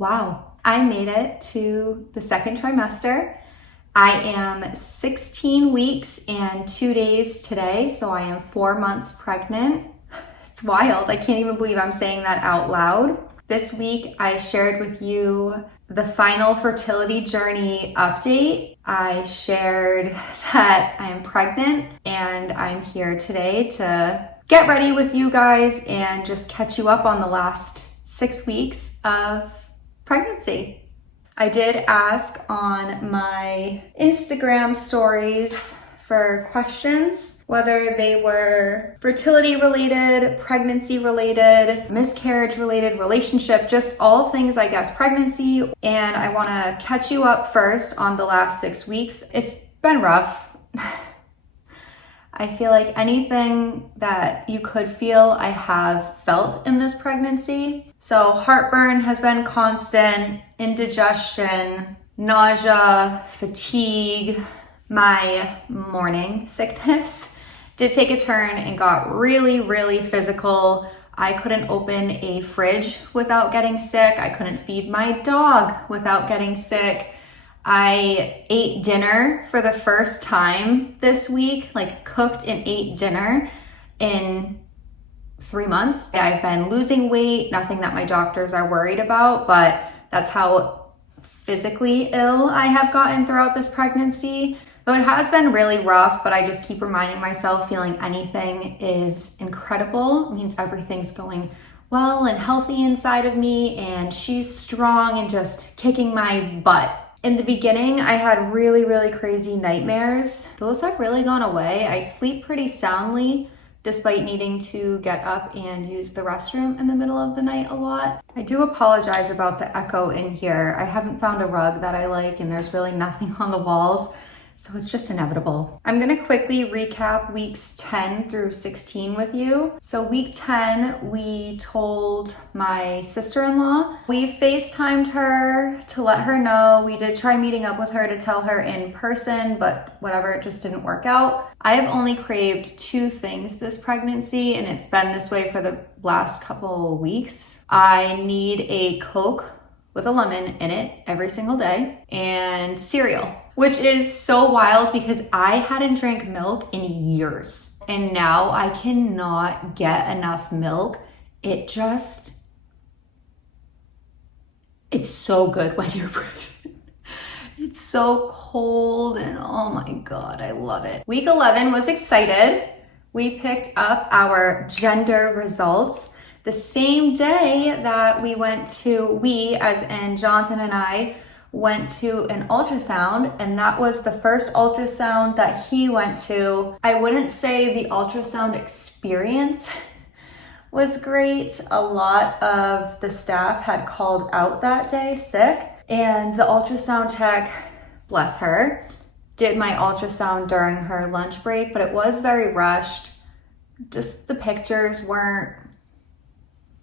Wow, I made it to the second trimester. I am 16 weeks and 2 days today, so I am 4 months pregnant. It's wild. I can't even believe I'm saying that out loud. This week, I shared with you the final fertility journey update. I shared that I'm pregnant and I'm here today to get ready with you guys and just catch you up on the last 6 weeks of pregnancy. I did ask on my Instagram stories for questions, whether they were fertility related, pregnancy related, miscarriage related, relationship, just all things, I guess, pregnancy. And I want to catch you up first on the last 6 weeks. It's been rough. I feel like anything that you could feel, I have felt in this pregnancy. So heartburn has been constant, indigestion, nausea, fatigue. My morning sickness did take a turn and got really, really physical. I couldn't open a fridge without getting sick. I couldn't feed my dog without getting sick. I ate dinner for the first time this week, like cooked and ate dinner in 3 months. I've been losing weight, nothing that my doctors are worried about, but that's how physically ill I have gotten throughout this pregnancy. So it has been really rough, but I just keep reminding myself feeling anything is incredible. It means everything's going well and healthy inside of me, and she's strong and just kicking my butt. In the beginning, I had really, really crazy nightmares. Those have really gone away. I sleep pretty soundly despite needing to get up and use the restroom in the middle of the night a lot. I do apologize about the echo in here. I haven't found a rug that I like and there's really nothing on the walls, so it's just inevitable. I'm gonna quickly recap weeks 10 through 16 with you. So week 10, we told my sister-in-law. We FaceTimed her to let her know. We did try meeting up with her to tell her in person, but whatever, it just didn't work out. I have only craved 2 things this pregnancy, and it's been this way for the last couple weeks. I need a Coke with a lemon in it every single day, and cereal, which is so wild because I hadn't drank milk in years. And now I cannot get enough milk. It's so good when you're pregnant. It's so cold and oh my God, I love it. Week 11 was excited. We picked up our gender results the same day that we as in Jonathan and I, went to an ultrasound, and that was the first ultrasound that he went to. I wouldn't say the ultrasound experience was great. A lot of the staff had called out that day sick, and the ultrasound tech, bless her, did my ultrasound during her lunch break, but it was very rushed. Just the pictures weren't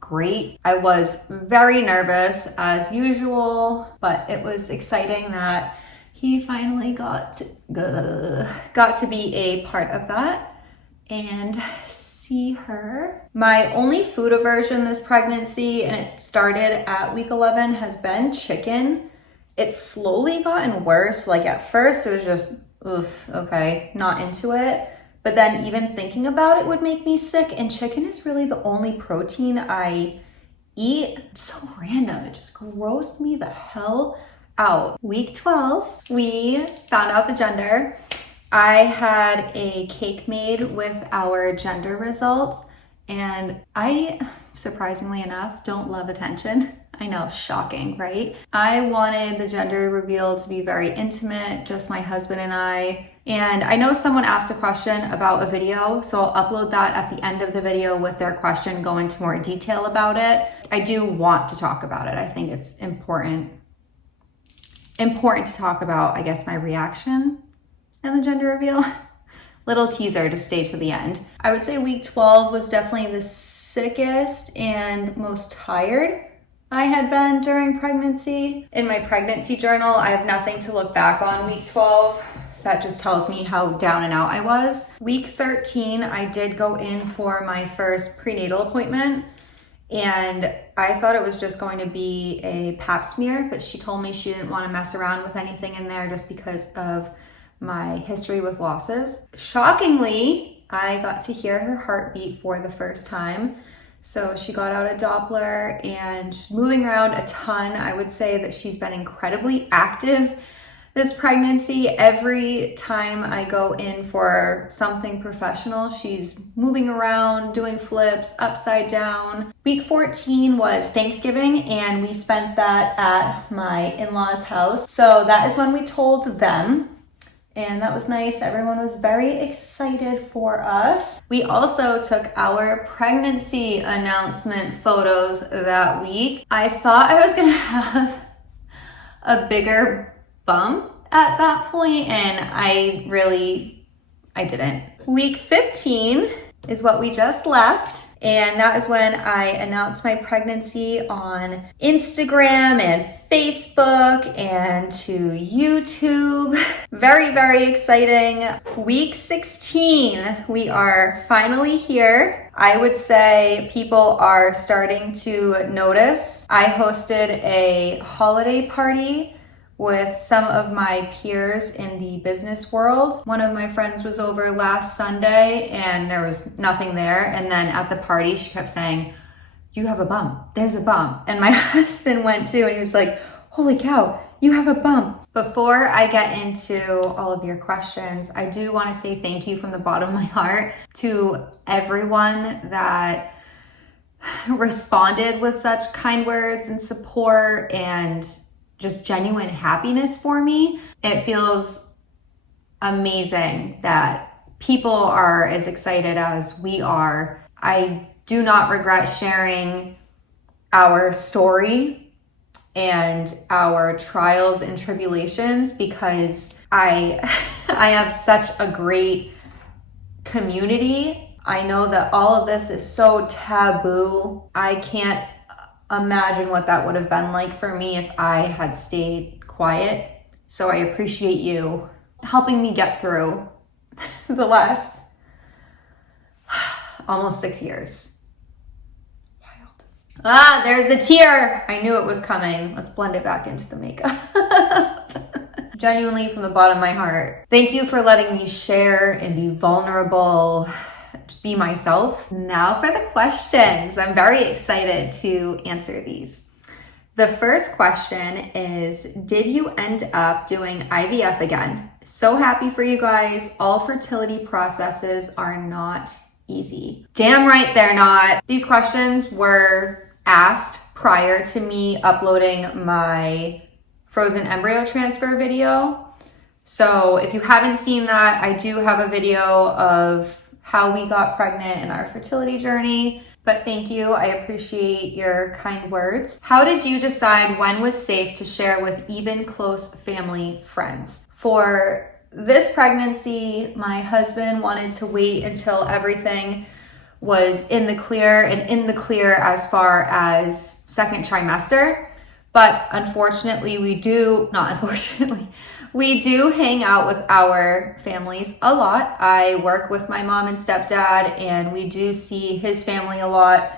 great. I was very nervous as usual, but it was exciting that he finally got to be a part of that and see her. My only food aversion this pregnancy, and it started at week 11, has been chicken. It's slowly gotten worse. Like at first it was just, oof, okay, not into it. But then even thinking about it would make me sick, and chicken is really the only protein I eat. So random, it just grossed me the hell out. Week 12, we found out the gender. I had a cake made with our gender results, and I, surprisingly enough, don't love attention. I know, shocking, right? I wanted the gender reveal to be very intimate, just my husband and I. And I know someone asked a question about a video, so I'll upload that at the end of the video with their question, go into more detail about it. I do want to talk about it. I think it's important to talk about, I guess, my reaction and the gender reveal. Little teaser to stay to the end. I would say week 12 was definitely the sickest and most tired I had been during pregnancy. In my pregnancy journal, I have nothing to look back on week 12. That just tells me how down and out I was. Week 13, I did go in for my first prenatal appointment, And I thought it was just going to be a pap smear, but she told me she didn't want to mess around with anything in there just because of my history with losses. Shockingly, I got to hear her heartbeat for the first time. So she got out a Doppler and she's moving around a ton. I would say that she's been incredibly active this pregnancy. Every time I go in for something professional, she's moving around, doing flips, upside down. Week 14 was Thanksgiving, and we spent that at my in-laws' house. So that is when we told them. And that was nice. Everyone was very excited for us. We also took our pregnancy announcement photos that week. I thought I was gonna have a bigger bump at that point, and I didn't. Week 15 is what we just left. And that is when I announced my pregnancy on Instagram and Facebook and to YouTube. Very, very exciting. Week 16, we are finally here. I would say people are starting to notice. I hosted a holiday party with some of my peers in the business world. One of my friends was over last Sunday and there was nothing there. And then at the party, she kept saying, "You have a bump, there's a bump." And my husband went too and he was like, "Holy cow, you have a bump." Before I get into all of your questions, I do wanna say thank you from the bottom of my heart to everyone that responded with such kind words and support and just genuine happiness for me. It feels amazing that people are as excited as we are. I do not regret sharing our story and our trials and tribulations because I have such a great community. I know that all of this is so taboo. I can't imagine what that would have been like for me if I had stayed quiet. So I appreciate you helping me get through the last almost 6 years. Wild. Ah, there's the tear. I knew it was coming. Let's blend it back into the makeup. Genuinely from the bottom of my heart. Thank you for letting me share and be vulnerable. Be myself. Now for the questions. I'm very excited to answer these. The first question is, did you end up doing IVF again? So happy for you guys. All fertility processes are not easy. Damn right they're not. These questions were asked prior to me uploading my frozen embryo transfer video. So if you haven't seen that, I do have a video of how we got pregnant in our fertility journey. But thank you, I appreciate your kind words. How did you decide when was safe to share with even close family friends? For this pregnancy, my husband wanted to wait until everything was in the clear, and in the clear as far as second trimester. But unfortunately, we do hang out with our families a lot. I work with my mom and stepdad, and we do see his family a lot.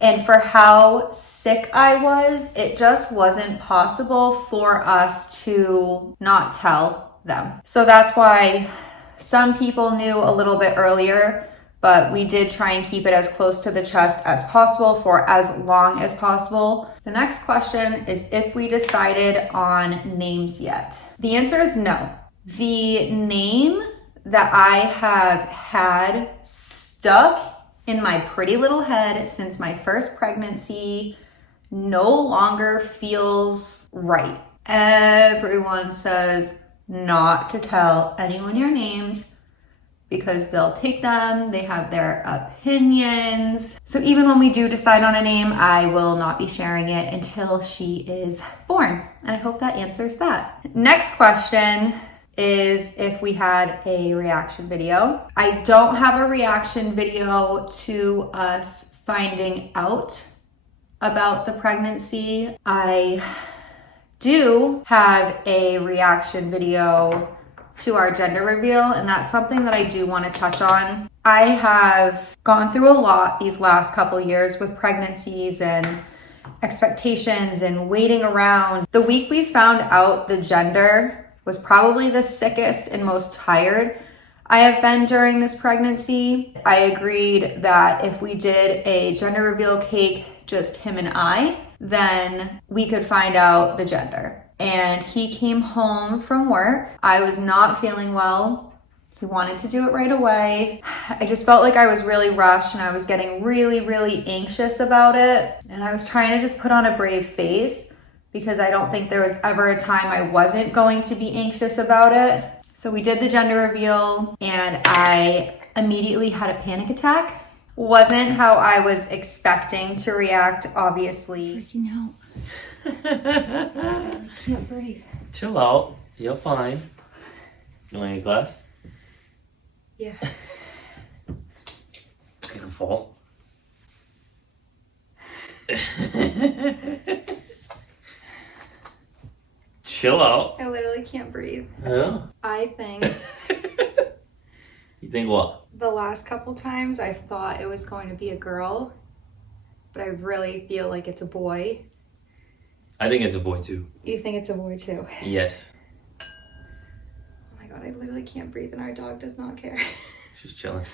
And for how sick I was, it just wasn't possible for us to not tell them. So that's why some people knew a little bit earlier, but we did try and keep it as close to the chest as possible for as long as possible. The next question is if we decided on names yet. The answer is no. The name that I have had stuck in my pretty little head since my first pregnancy no longer feels right. Everyone says not to tell anyone your names because they'll take them, they have their opinions. So even when we do decide on a name, I will not be sharing it until she is born. And I hope that answers that. Next question is if we had a reaction video. I don't have a reaction video to us finding out about the pregnancy. I do have a reaction video to our gender reveal, and that's something that I do want to touch on. I have gone through a lot these last couple years with pregnancies and expectations and waiting around. The week we found out the gender was probably the sickest and most tired I have been during this pregnancy. I agreed that if we did a gender reveal cake, just him and I, then we could find out the gender. And he came home from work. I was not feeling well. He wanted to do it right away. I just felt like I was really rushed and I was getting really, really anxious about it. And I was trying to just put on a brave face because I don't think there was ever a time I wasn't going to be anxious about it. So we did the gender reveal and I immediately had a panic attack. Wasn't how I was expecting to react, obviously. Freaking out. I can't breathe. Chill out. You're fine. You want any glass? Yeah. It's gonna fall. Chill out. I literally can't breathe. Yeah. I think You think what? the last couple times I thought it was going to be a girl, but I really feel like it's a boy. I think it's a boy too. You think it's a boy too? Yes. Oh my god, I literally can't breathe and our dog does not care. She's chilling.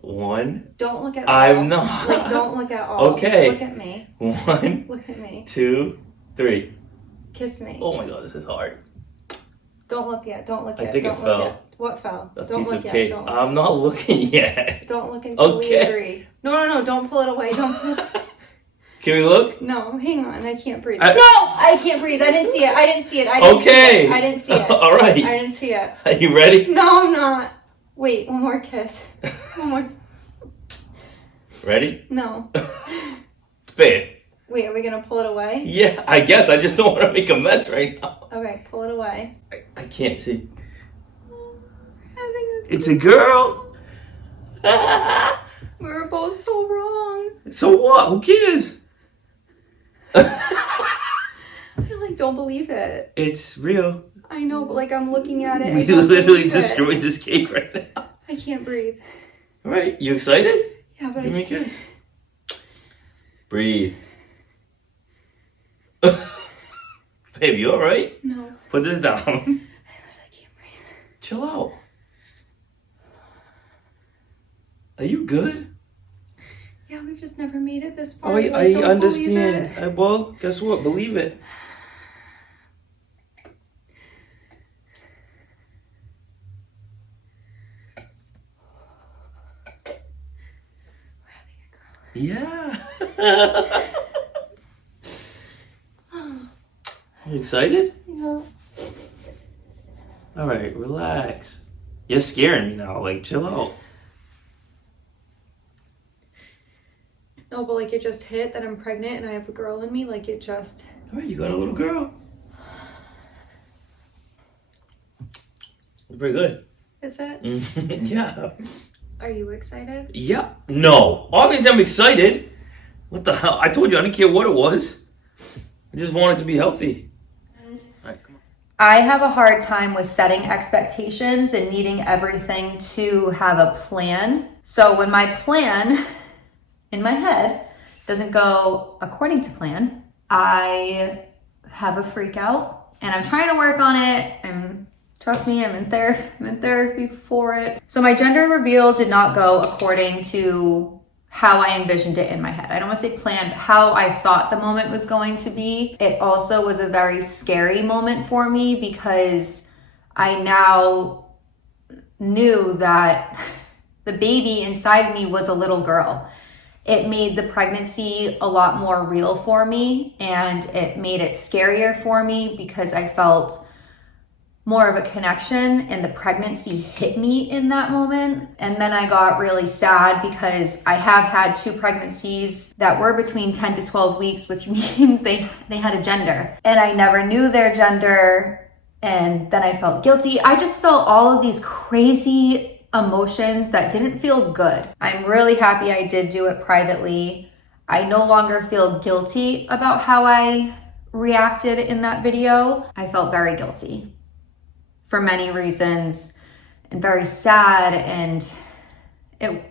One. Don't look at all. I'm not. Like, don't look at all. Okay. Look at me. One. Look at me. 2, 3. Kiss me. Oh my god, this is hard. Don't look yet. Don't look yet. I think don't it look fell. Yet. What fell? A Don't piece look of yet. cake. Don't look I'm not looking yet. Don't look until we Okay. agree. No. Don't pull it away. Don't pull it. Can we look? No, hang on. I can't breathe. No! I can't breathe. I didn't see it. I didn't see it. I didn't Okay. see it. I didn't see it. All right. I didn't see it. Are you ready? No, I'm not. Wait, one more kiss. One more. Ready? No. Fair. Wait, are we gonna pull it away? Yeah, I guess. I just don't want to make a mess right now. Okay, pull it away. I can't see. Having It's a girl. We were both so wrong. So what? Who cares? I like don't believe it. It's real. I know, but like I'm looking at it. We I don't literally believe it. destroyed this cake right now. I can't breathe. All right, you excited? Yeah, but Give me a I can't. kiss. Breathe. Babe, you all right? No. Put this down. I literally can't breathe. Chill out. Are you good? Yeah, we've just never made it this far. Oh, I Like, don't believe understand. it. Well, guess what? Believe it. We're having a girl. Yeah. You excited? Yeah. All right, relax. You're scaring me now. Like, chill out. No, but like it just hit that I'm pregnant and I have a girl in me. Like it just. All right, you got a little girl. Pretty good. Is it? Yeah. Are you excited? Yeah. No. Obviously, I'm excited. What the hell? I told you I didn't care what it was. I just wanted to be healthy. All right, come on. I have a hard time with setting expectations and needing everything to have a plan. So when my plan in my head doesn't go according to plan, I have a freak out and I'm trying to work on it. Trust me, I'm in therapy for it. So my gender reveal did not go according to how I envisioned it in my head. I don't want to say planned, how I thought the moment was going to be. It also was a very scary moment for me because I now knew that the baby inside me was a little girl. It made the pregnancy a lot more real for me and it made it scarier for me because I felt more of a connection and the pregnancy hit me in that moment. And then I got really sad because I have had 2 pregnancies that were between 10 to 12 weeks, which means they had a gender. And I never knew their gender. And then I felt guilty. I just felt all of these crazy emotions that didn't feel good. I'm really happy I did do it privately. I no longer feel guilty about how I reacted in that video. I felt very guilty for many reasons and very sad, and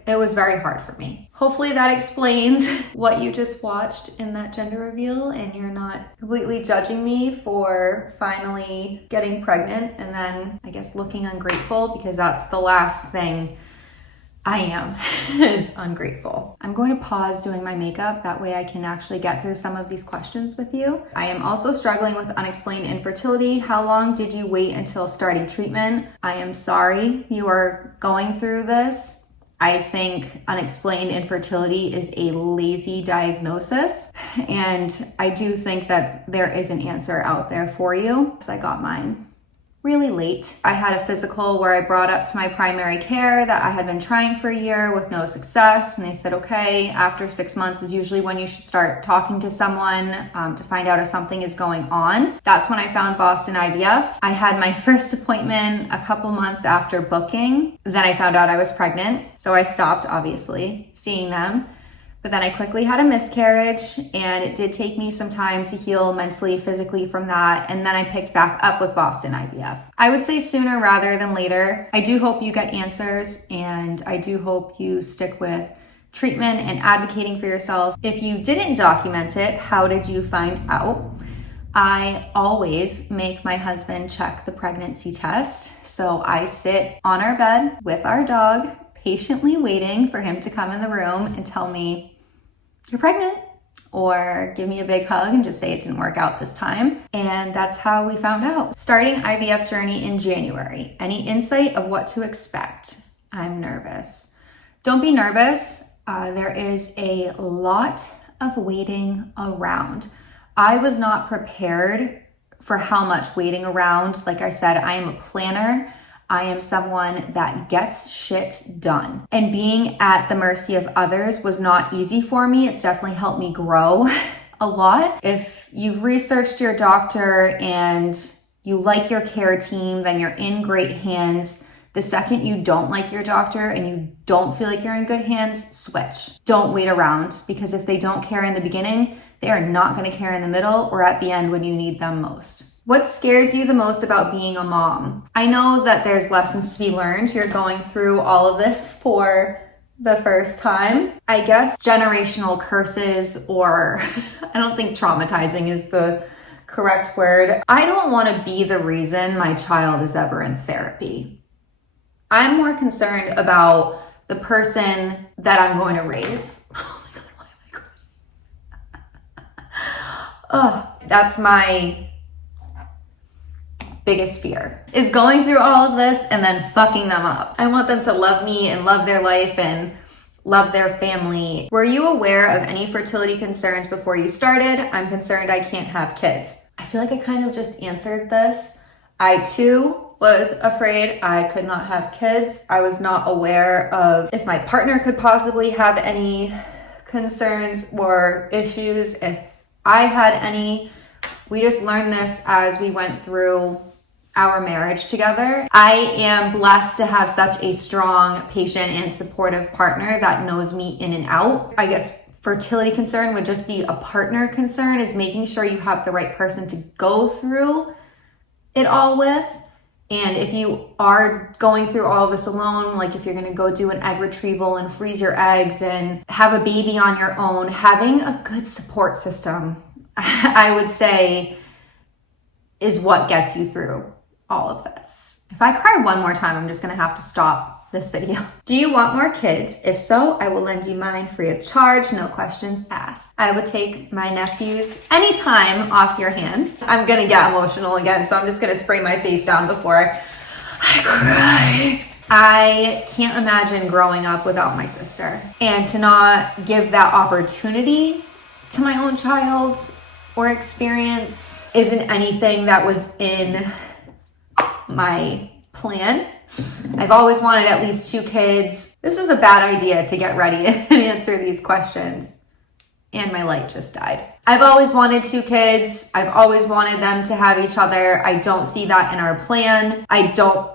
it was very hard for me. Hopefully that explains what you just watched in that gender reveal, and you're not completely judging me for finally getting pregnant and then I guess looking ungrateful, because that's the last thing I am is ungrateful. I'm going to pause doing my makeup. That way I can actually get through some of these questions with you. I am also struggling with unexplained infertility. How long did you wait until starting treatment? I am sorry you are going through this. I think unexplained infertility is a lazy diagnosis, and I do think that there is an answer out there for you, because I got mine really late. I had a physical where I brought up to my primary care that I had been trying for a year with no success, and they said, okay, after 6 months is usually when you should start talking to someone to find out if something is going on. That's when I found Boston IVF. I had my first appointment a couple months after booking. Then I found out I was pregnant, so I stopped, obviously, seeing them. But then I quickly had a miscarriage, and it did take me some time to heal mentally, physically from that. And then I picked back up with Boston IVF. I would say sooner rather than later. I do hope you get answers, and I do hope you stick with treatment and advocating for yourself. If you didn't document it, how did you find out? I always make my husband check the pregnancy test. So I sit on our bed with our dog, patiently waiting for him to come in the room and tell me, you're pregnant, or give me a big hug and just say it didn't work out this time. And that's how we found out. Starting IVF journey in January. Any insight of what to expect? I'm nervous. Don't be nervous. There is a lot of waiting around. I was not prepared for how much waiting around. Like I said, I am a planner. I am someone that gets shit done. And being at the mercy of others was not easy for me. It's definitely helped me grow a lot. If you've researched your doctor and you like your care team, then you're in great hands. The second you don't like your doctor and you don't feel like you're in good hands, switch. Don't wait around, because if they don't care in the beginning, they are not going to care in the middle or at the end when you need them most. What scares you the most about being a mom? I know that there's lessons to be learned. You're going through all of this for the first time. I guess generational curses, or I don't think traumatizing is the correct word. I don't want to be the reason my child is ever in therapy. I'm more concerned about the person that I'm going to raise. Oh my God, why am I crying? Oh, that's my biggest fear, is going through all of this and then fucking them up. I want them to love me and love their life and love their family. Were you aware of any fertility concerns before you started? I'm concerned I can't have kids. I feel like I kind of just answered this. I too was afraid I could not have kids. I was not aware of if my partner could possibly have any concerns or issues, if I had any. We just learned this as we went through our marriage together. I am blessed to have such a strong, patient, and supportive partner that knows me in and out. I guess fertility concern would just be a partner concern, is making sure you have the right person to go through it all with. And if you are going through all of this alone, like if you're gonna go do an egg retrieval and freeze your eggs and have a baby on your own, having a good support system, I would say, is what gets you through all of this. If I cry one more time, I'm just gonna have to stop this video. Do you want more kids? If so, I will lend you mine free of charge, no questions asked. I would take my nephews anytime off your hands. I'm gonna get emotional again, so I'm just gonna spray my face down before I cry. I can't imagine growing up without my sister, and to not give that opportunity to my own child or experience isn't anything that was in my plan. I've always wanted at least 2 kids. This was a bad idea to get ready and answer these questions. And my light just died. I've always wanted 2 kids. I've always wanted them to have each other. I don't see that in our plan. I don't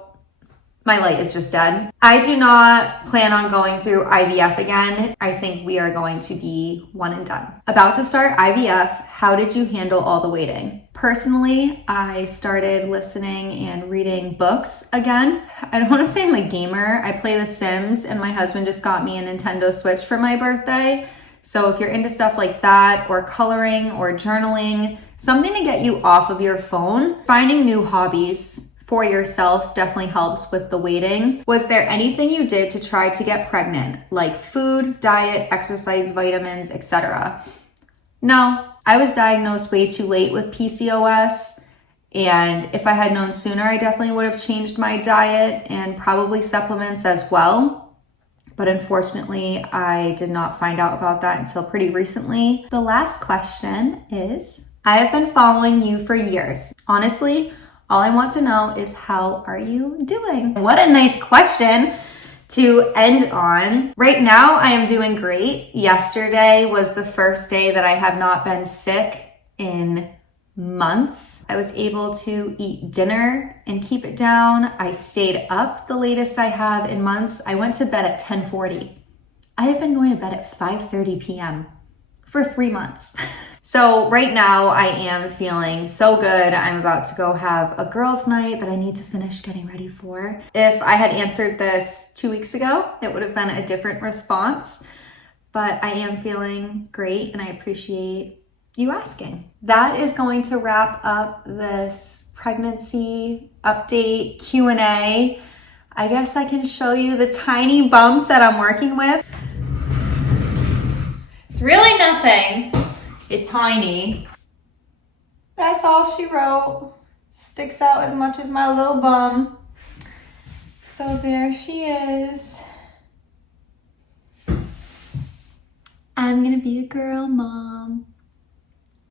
My light is just dead. I do not plan on going through IVF again. I think we are going to be one and done. About to start IVF, how did you handle all the waiting? Personally, I started listening and reading books again. I don't want to say I'm a gamer. I play The Sims, and my husband just got me a Nintendo Switch for my birthday. So if you're into stuff like that, or coloring or journaling, something to get you off of your phone, finding new hobbies for yourself definitely helps with the waiting. Was there anything you did to try to get pregnant, like food, diet, exercise, vitamins, etc.? No, I was diagnosed way too late with PCOS, and if I had known sooner, I definitely would have changed my diet and probably supplements as well. But unfortunately, I did not find out about that until pretty recently. The last question is, I have been following you for years. Honestly, all I want to know is, how are you doing? What a nice question to end on. Right now, I am doing great. Yesterday was the first day that I have not been sick in months. I was able to eat dinner and keep it down. I stayed up the latest I have in months. I went to bed at 10:40. I have been going to bed at 5:30 p.m. for 3 months. So right now I am feeling so good. I'm about to go have a girls' night that I need to finish getting ready for. If I had answered this 2 weeks ago, it would have been a different response, but I am feeling great and I appreciate you asking. That is going to wrap up this pregnancy update Q&A. I guess I can show you the tiny bump that I'm working with. It's really nothing. It's tiny. That's all she wrote. Sticks out as much as my little bum. So there she is. I'm gonna be a girl mom.